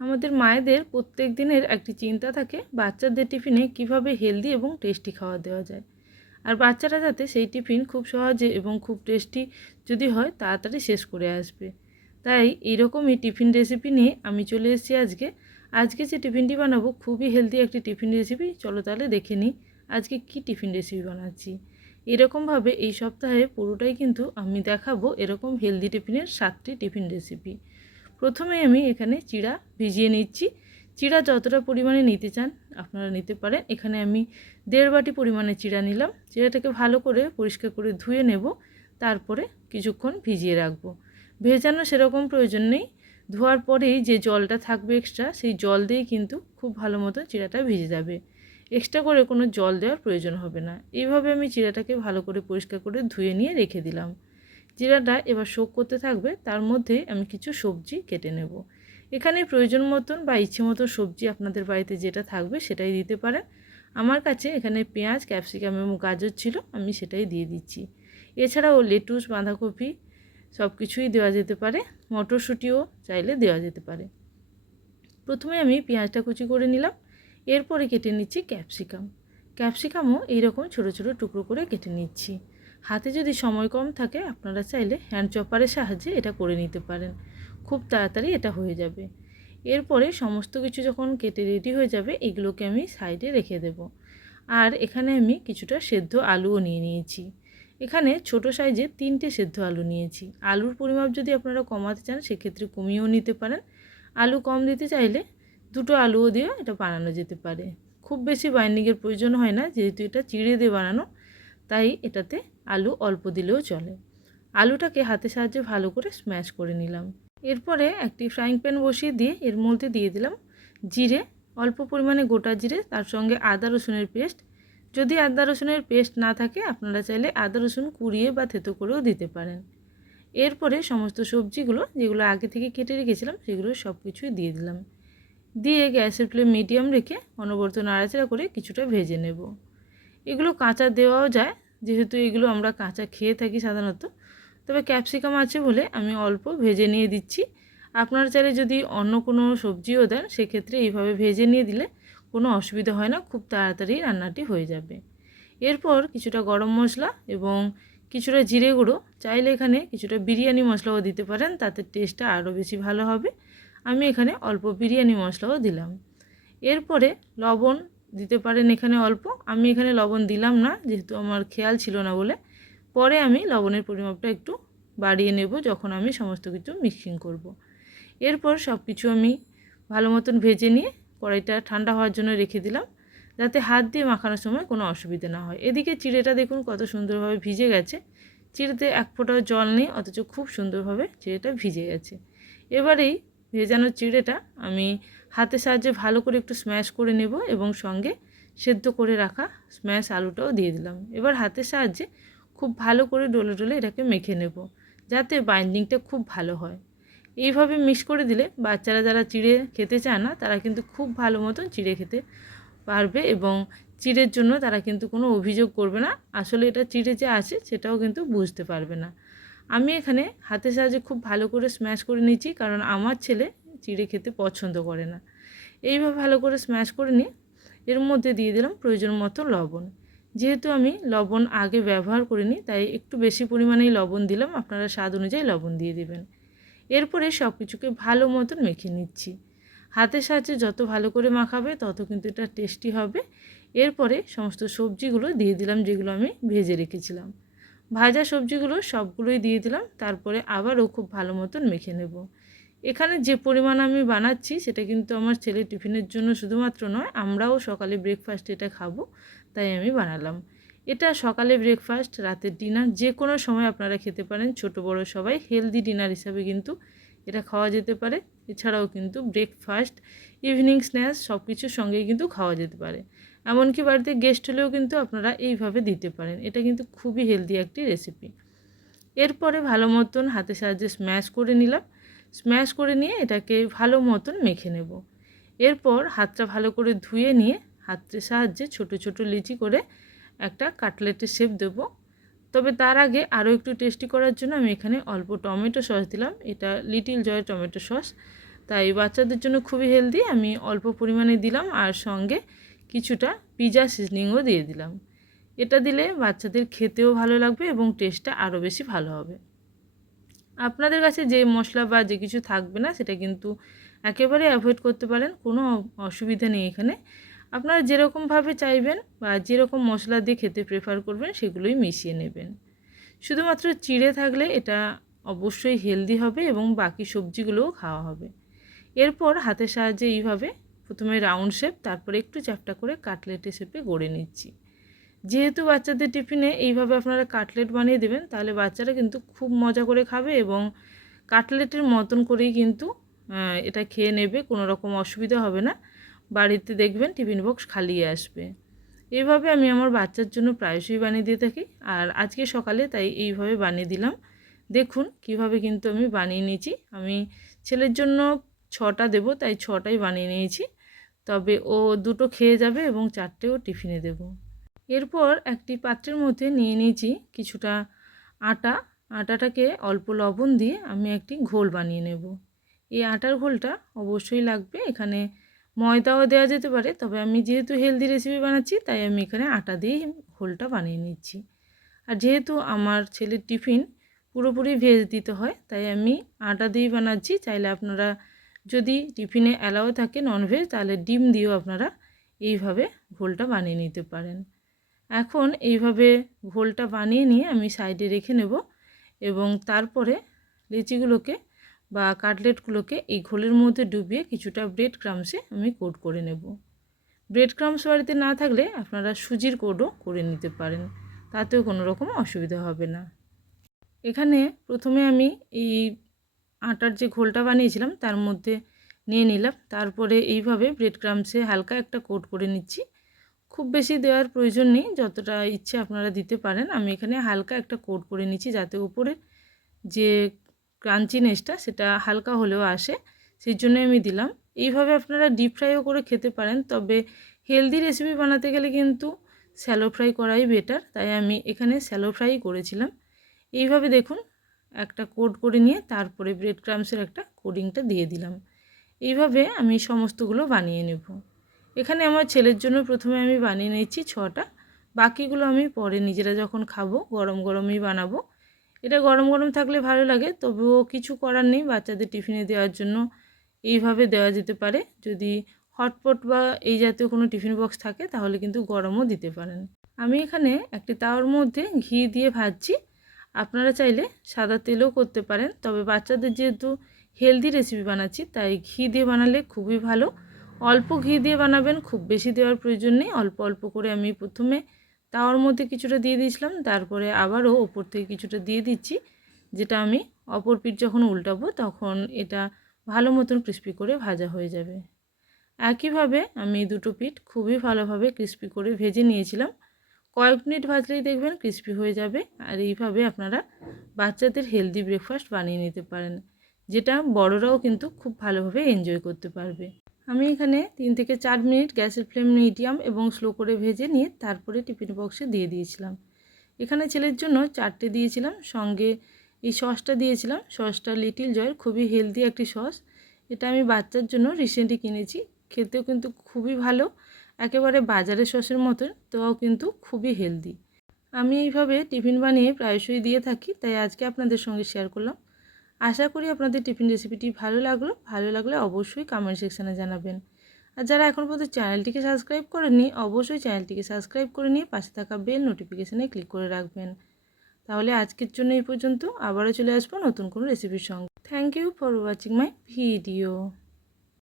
আমাদের মায়েদের প্রত্যেক দিনের একটি চিন্তা থাকে বাচ্চাদের টিফিনে কীভাবে হেলদি এবং টেস্টি খাওয়া দেওয়া যায়। আর বাচ্চারা যাতে সেই টিফিন খুব সহজে এবং খুব টেস্টি যদি হয় তাড়াতাড়ি শেষ করে আসবে। তাই এইরকমই টিফিন রেসিপি নিয়ে আমি চলে এসেছি আজকে। আজকে যে টিফিনটি বানাবো খুবই হেলদি একটি টিফিন রেসিপি চলো তাহলে দেখে নিই আজকে কি টিফিন রেসিপি বানাচ্ছি। এরকমভাবে এই সপ্তাহে পুরোটাই কিন্তু আমি দেখাবো এরকম হেলদি টিফিনের সাতটি টিফিন রেসিপি প্রথমে আমি এখানে চিড়া ভিজিয়ে নিচ্ছি। চিড়া যতটা পরিমাণে নিতে চান আপনারা নিতে পারেন। এখানে আমি দেড় বাটি পরিমাণে চিড়া নিলাম। চিড়াটাকে ভালো করে পরিষ্কার করে ধুয়ে নেব। তারপরে কিছুক্ষণ ভিজিয়ে রাখব। ভেজানো সেরকম প্রয়োজন নেই। ধোয়ার পরেই যে জলটা থাকবে এক্সট্রা সেই জল দিয়েই কিন্তু খুব ভালো মতো চিড়াটা ভিজে যাবে। এক্সট্রা করে কোনো জল দেওয়ার প্রয়োজন হবে না। এইভাবে আমি চিড়াটাকে ভালো করে পরিষ্কার করে ধুয়ে নিয়ে রেখে দিলাম। জিরাটা এবার শোক করতে থাকবে, তার মধ্যে আমি কিছু সবজি কেটে নেব। এখানে প্রয়োজন মতন বা ইচ্ছে মতো সবজি আপনাদের বাড়িতে যেটা থাকবে সেটাই দিতে পারেন। আমার কাছে এখানে পেঁয়াজ, ক্যাপসিকাম এবং গাজর ছিল, আমি সেটাই দিয়ে দিচ্ছি। এছাড়াও লেটুস, বাঁধাকপি সব কিছুই দেওয়া যেতে পারে, মটরশুঁটিও চাইলে দেওয়া যেতে পারে। প্রথমে আমি পেঁয়াজটা কুচি করে নিলাম, এরপরে কেটে নিচ্ছি ক্যাপসিকাম। ক্যাপসিকামও এইরকম ছোটো ছোটো টুকরো করে কেটে নিচ্ছি। হাতে যদি সময় কম থাকে, আপনারা চাইলে হ্যান্ড চপারের সাহায্যে এটা করে নিতে পারেন। খুব তাড়াতাড়ি এটা হয়ে যাবে। এরপরে সমস্ত কিছু যখন কেটে রেডি হয়ে যাবে, এগুলোকে আমি সাইডে রেখে দেব। আর এখানে আমি কিছুটা সেদ্ধ আলুও নিয়ে নিয়েছি। এখানে ছোট সাইজে তিনটে সেদ্ধ আলু নিয়েছি। আলুর পরিমাপ যদি আপনারা কমাতে চান, সেক্ষেত্রে কমিয়েও নিতে পারেন। আলু কম দিতে চাইলে দুটো আলুও দিয়েও এটা বানানো যেতে পারে। খুব বেশি বাইন্ডিংয়ের প্রয়োজন হয় না, যেহেতু এটা চিড়ে দিয়ে বানানো, তাই এটাতে আলু অল্প দিলেও চলে। আলুটাকে হাতের সাহায্যে ভালো করে স্ম্যাশ করে নিলাম। এরপরে একটি ফ্রাইং প্যান বসিয়ে দিয়ে এর মধ্যে দিয়ে দিলাম জিরে, অল্প পরিমাণে গোটা জিরে, তার সঙ্গে আদা রসুনের পেস্ট। যদি আদা রসুনের পেস্ট না থাকে, আপনারা চাইলে আদা রসুন কুড়িয়ে বা থেতো করেও দিতে পারেন। এরপরে সমস্ত সবজিগুলো যেগুলো আগে থেকে কেটে রেখেছিলাম, সেগুলো সব কিছুই দিয়ে দিলাম। দিয়ে গ্যাসের ফ্লেম মিডিয়াম রেখে অনবরত নাড়াচাড়া করে কিছুটা ভেজে নেব। এগুলো কাঁচা দেওয়াও যায় যেহেতু এগুলো আমরা কাঁচা খেয়ে থাকি সাধারণত, তবে ক্যাপসিকাম আছে বলে আমি অল্প ভেজে নিয়ে দিচ্ছি। আপনার চাইলে যদি অন্য কোনো সবজিও দেন, সেক্ষেত্রে এইভাবে ভেজে নিয়ে দিলে কোনো অসুবিধা হয় না, খুব তাড়াতাড়ি রান্নাটি হয়ে যাবে। এরপর কিছুটা গরম মশলা এবং কিছুটা জিরে গুঁড়ো, চাইলে এখানে কিছুটা বিরিয়ানি মশলাও দিতে পারেন, তাতে টেস্টটা আরও বেশি ভালো হবে। আমি এখানে অল্প বিরিয়ানি মশলাও দিলাম। এরপরে লবণ দিতে পারেন এখানে অল্প। আমি এখানে লবণ দিলাম না, যেহেতু আমার খেয়াল ছিল না বলে। পরে আমি লবণের পরিমাপটা একটু বাড়িয়ে নেব যখন আমি সমস্ত কিছু মিক্সিং করব। এরপর সব কিছু আমি ভালো মতন ভেজে নিয়ে কড়াইটা ঠান্ডা হওয়ার জন্য রেখে দিলাম, যাতে হাত দিয়ে মাখানোর সময় কোনো অসুবিধা না হয়। এদিকে চিড়েটা দেখুন কত সুন্দরভাবে ভিজে গেছে। চিড়েতে এক ফোঁটাও জল নেই, অথচ খুব সুন্দরভাবে চিড়েটা ভিজে গেছে। এবারেই ভেজানো চিড়েটা আমি হাতের সাহায্যে ভালো করে একটু স্ম্যাশ করে নেব এবং সঙ্গে সেদ্ধ করে রাখা স্ম্যাশ আলুটাও দিয়ে দিলাম। এবার হাতের সাহায্যে খুব ভালো করে ডলে ডলে এটাকে মেখে নেব যাতে বাইন্ডিংটা খুব ভালো হয়। এইভাবে মিক্স করে দিলে বাচ্চারা যারা চিড়ে খেতে চায় না, তারা কিন্তু খুব ভালো মতন চিড়ে খেতে পারবে এবং চিড়ের জন্য তারা কিন্তু কোনো অভিযোগ করবে না। আসলে এটা চিড়ে যে আছে সেটাও কিন্তু বুঝতে পারবে না। আমি এখানে হাতের সাহায্যে খুব ভালো করে স্ম্যাশ করে নিচ্ছি কারণ আমার ছেলে চিড়ে খেতে পছন্দ করে না। এইভাবে ভালো করে স্ম্যাশ করে নিয়ে এর মধ্যে দিয়ে দিলাম প্রয়োজন মতো লবণ। যেহেতু আমি লবণ আগে ব্যবহার করিনি, তাই একটু বেশি পরিমাণেই লবণ দিলাম। আপনারা স্বাদ অনুযায়ী লবণ দিয়ে দেবেন। এরপরে সব কিছুকে ভালো মতন মেখে নিচ্ছি। হাতের সাহায্যে যত ভালো করে মাখাবে, তত কিন্তু এটা টেস্টি হবে। এরপরে সমস্ত সবজিগুলো দিয়ে দিলাম যেগুলো আমি ভেজে রেখেছিলাম। ভাজা সবজিগুলো সবগুলোই দিয়ে দিলাম। তারপরে আবারও খুব ভালো মতন মেখে নেব। এখানে যে পরিমাণ আমি বানাচ্ছি, সেটা কিন্তু আমার ছেলে টিফিনের জন্য শুধুমাত্র নয়, আমরাও সকালে ব্রেকফাস্ট এটা খাব, তাই আমি বানালাম। এটা সকালে ব্রেকফাস্ট রাতের ডিনার যে কোনো সময় আপনারা খেতে পারেন, ছোট বড় সবাই হেলদি ডিনার হিসাবে কিন্তু এটা খাওয়া যেতে পারে। এছাড়াও কিন্তু ব্রেকফাস্ট ইভিনিং স্ন্যাক্স সব কিছুর সঙ্গেই কিন্তু খাওয়া যেতে পারে। এমনকি বাড়িতে গেস্ট হলেও কিন্তু আপনারা এইভাবে দিতে পারেন। এটা কিন্তু খুবই হেলদি একটি রেসিপি এরপরে ভালো মতন হাতের সাহায্যে স্ম্যাশ করে নিলাম। স্ম্যাশ করে নিয়ে এটাকে ভালো মতন মেখে নেব। এরপর হাতটা ভালো করে ধুয়ে নিয়ে হাতের সাহায্যে ছোট ছোট লিচি করে একটা কাটলেটের শেপ দেব। তবে তার আগে আরও একটু টেস্টি করার জন্য আমি এখানে অল্প টমেটো সস দিলাম। এটা লিটিল জয় টমেটো সস তাই বাচ্চাদের জন্য খুবই হেলদি আমি অল্প পরিমাণে দিলাম আর সঙ্গে কিছুটা পিজা সিজনিংও দিয়ে দিলাম। এটা দিলে বাচ্চাদের খেতেও ভালো লাগবে এবং টেস্টটা আরও বেশি ভালো হবে। আপনাদের কাছে যে মশলা বা যে কিছু থাকবে না, সেটা কিন্তু একেবারে অ্যাভয়েড করতে পারেন, কোনো অসুবিধা নেই এখানে। আপনারা যেরকমভাবে চাইবেন বা যেরকম মশলা দিয়ে খেতে প্রেফার করবেন, সেগুলোই মিশিয়ে নেবেন। শুধুমাত্র চিড়ে থাকলে এটা অবশ্যই হেলদি হবে এবং বাকি সবজিগুলোও খাওয়া হবে। এরপর হাতের সাহায্যে এইভাবে প্রথমে রাউন্ড শেপ তারপরে একটু চ্যাপটা করে কাটলেটের শেপে গড়ে নিচ্ছি। যেহেতু বাচ্চাদের টিফিনে এইভাবে আপনারা কাটলেট বানিয়ে দেবেন, তাহলে বাচ্চারা কিন্তু খুব মজা করে খাবে এবং কাটলেটের মতন করেই কিন্তু এটা খেয়ে নেবে, কোনো রকম অসুবিধা হবে না। বাড়িতে দেখবেন টিফিন বক্স খালিয়ে আসবে। এইভাবে আমি আমার বাচ্চার জন্য প্রায়শই বানিয়ে দিয়ে থাকি। আর আজকে সকালে তাই এইভাবে বানিয়ে দিলাম। দেখুন কীভাবে কিন্তু আমি বানিয়ে নিয়েছি। আমি ছেলের জন্য ছটা দেব, তাই ছটাই বানিয়ে নিয়েছি। তবে ও দুটো খেয়ে যাবে এবং চারটেও টিফিনে দেব। এরপর একটি পাত্রের মধ্যে নিয়ে নিয়েছি কিছুটা আটা। আটাটাকে অল্প লবণ দিয়ে আমি একটি ঘোল বানিয়ে নেব। এই আটার ঘোলটা অবশ্যই লাগবে। এখানে ময়দাও দেওয়া যেতে পারে, তবে আমি যেহেতু হেলদি রেসিপি বানাচ্ছি, তাই আমি এখানে আটা দিয়েই ঘোলটা বানিয়ে নিচ্ছি। আর যেহেতু আমার ছেলের টিফিন পুরোপুরি ভেজ দিতে হয়, তাই আমি আটা দিয়েই বানাচ্ছি। চাইলে আপনারা যদি টিফিনে অ্যালাও থাকে ননভেজ তাহলে ডিম দিয়েও আপনারা এইভাবে ঘোলটা বানিয়ে নিতে পারেন। এখন এইভাবে ঘোলটা বানিয়ে নিয়ে আমি সাইডে রেখে নেব এবং তারপরে লিচিগুলোকে বা কাটলেটগুলোকে এই ঘোলের মধ্যে ডুবিয়ে কিছুটা ব্রেড ক্রামসে আমি কোট করে নেব। ব্রেড ক্রামস বাড়িতে না থাকলে আপনারা সুজির কোডও করে নিতে পারেন, তাতেও কোনো রকম অসুবিধা হবে না। এখানে প্রথমে আমি এই আটার যে ঘোলটা বানিয়েছিলাম তার মধ্যে নিয়ে নিলাম, তারপরে এইভাবে ব্রেড ক্রামসে হালকা একটা কোট করে নিচ্ছি। খুব বেশি দেওয়ার প্রয়োজন নেই, যতটা ইচ্ছে আপনারা দিতে পারেন। আমি এখানে হালকা একটা কোট করে নিচ্ছি, যাতে উপরে যে ক্রাঞ্চিনেসটা সেটা হালকা হলেও আসে। সেই জন্য আমি দিলাম। এইভাবে আপনারা ডিপ ফ্রাইও করে খেতে পারেন, তবে হেলদি রেসিপি বানাতে গেলে কিন্তু স্যালো ফ্রাই করাই বেটার তাই আমি এখানে স্যালো ফ্রাই করেছিলাম। এইভাবে দেখুন, একটা কোড করে নিয়ে তারপরে ব্রেড ক্রামসের একটা কোডিংটা দিয়ে দিলাম। এইভাবে আমি সমস্তগুলো বানিয়ে নেব। এখানে আমার ছেলের জন্য প্রথমে আমি বানিয়ে নিচ্ছি ছটা। বাকিগুলো আমি পরে নিজেরা যখন খাব, গরম গরমই বানাবো। এটা গরম গরম থাকলে ভালো লাগে, তবুও কিছু করার নেই। বাচ্চাদের টিফিনে দেওয়ার জন্য এইভাবে দেওয়া যেতে পারে। যদি হটপট বা এই জাতীয় কোনো টিফিন বক্স থাকে, তাহলে কিন্তু গরমও দিতে পারেন। আমি এখানে একটি তাওয়ার মধ্যে ঘি দিয়ে ভাজছি। আপনারা চাইলে সাদা তেলও করতে পারেন, তবে বাচ্চাদের যেহেতু হেলদি রেসিপি বানাচ্ছি, তাই ঘি দিয়ে বানালে খুবই ভালো। অল্প ঘি দিয়ে বানাবেন, খুব বেশি দেওয়ার প্রয়োজন নেই। অল্প অল্প করে আমি প্রথমে তাওয়ার মধ্যে কিছুটা দিয়ে দিয়েছিলাম, তারপরে আবারও ওপর থেকে কিছুটা দিয়ে দিচ্ছি, যেটা আমি অপর পিঠ যখন উল্টাবো তখন এটা ভালো মতন ক্রিস্পি করে ভাজা হয়ে যাবে। একইভাবে আমি দুটো পিঠ খুবই ভালোভাবে ক্রিস্পি করে ভেজে নিয়েছিলাম। কয়েক মিনিট ভাজলেই দেখবেন ক্রিস্পি হয়ে যাবে, আর এইভাবে আপনারা বাচ্চাদের হেলদি ব্রেকফাস্ট বানিয়ে নিতে পারেন, যেটা বড়রাও কিন্তু খুব ভালোভাবে এনজয় করতে পারবে। আমি এখানে তিন থেকে চার মিনিট গ্যাসের ফ্লেম মিডিয়াম এবং স্লো করে ভেজে নিয়ে তারপরে টিফিন বক্সে দিয়ে দিয়েছিলাম। এখানে ছেলের জন্য চারটে দিয়েছিলাম, সঙ্গে এই সসটা দিয়েছিলাম। সসটা লিটিল জয়ের খুবই হেলদি একটি সস। এটা আমি বাচ্চার জন্য রিসেন্টলি কিনেছি। খেতেও কিন্তু খুবই ভালো, একেবারে বাজারের সসের মতন তোও কিন্তু খুবই হেলদি। আমি এইভাবে টিফিন বানিয়ে প্রায়শই দিয়ে থাকি, তাই আজকে আপনাদের সঙ্গে শেয়ার করলাম। আশা করি আপনাদের টিফিন রেসিপিটি ভালো লাগল। ভালো লাগলে অবশ্যই কমেন্ট সেকশানে জানাবেন। আর যারা এখন পর্যন্ত চ্যানেলটিকে সাবস্ক্রাইব করেননি, অবশ্যই চ্যানেলটিকে সাবস্ক্রাইব করে নিয়ে পাশে থাকা বেল নোটিফিকেশানে ক্লিক করে রাখবেন। তাহলে আজকের জন্য এই পর্যন্ত। আবারও চলে আসব নতুন কোনো রেসিপির সঙ্গে। Thank you for watching my video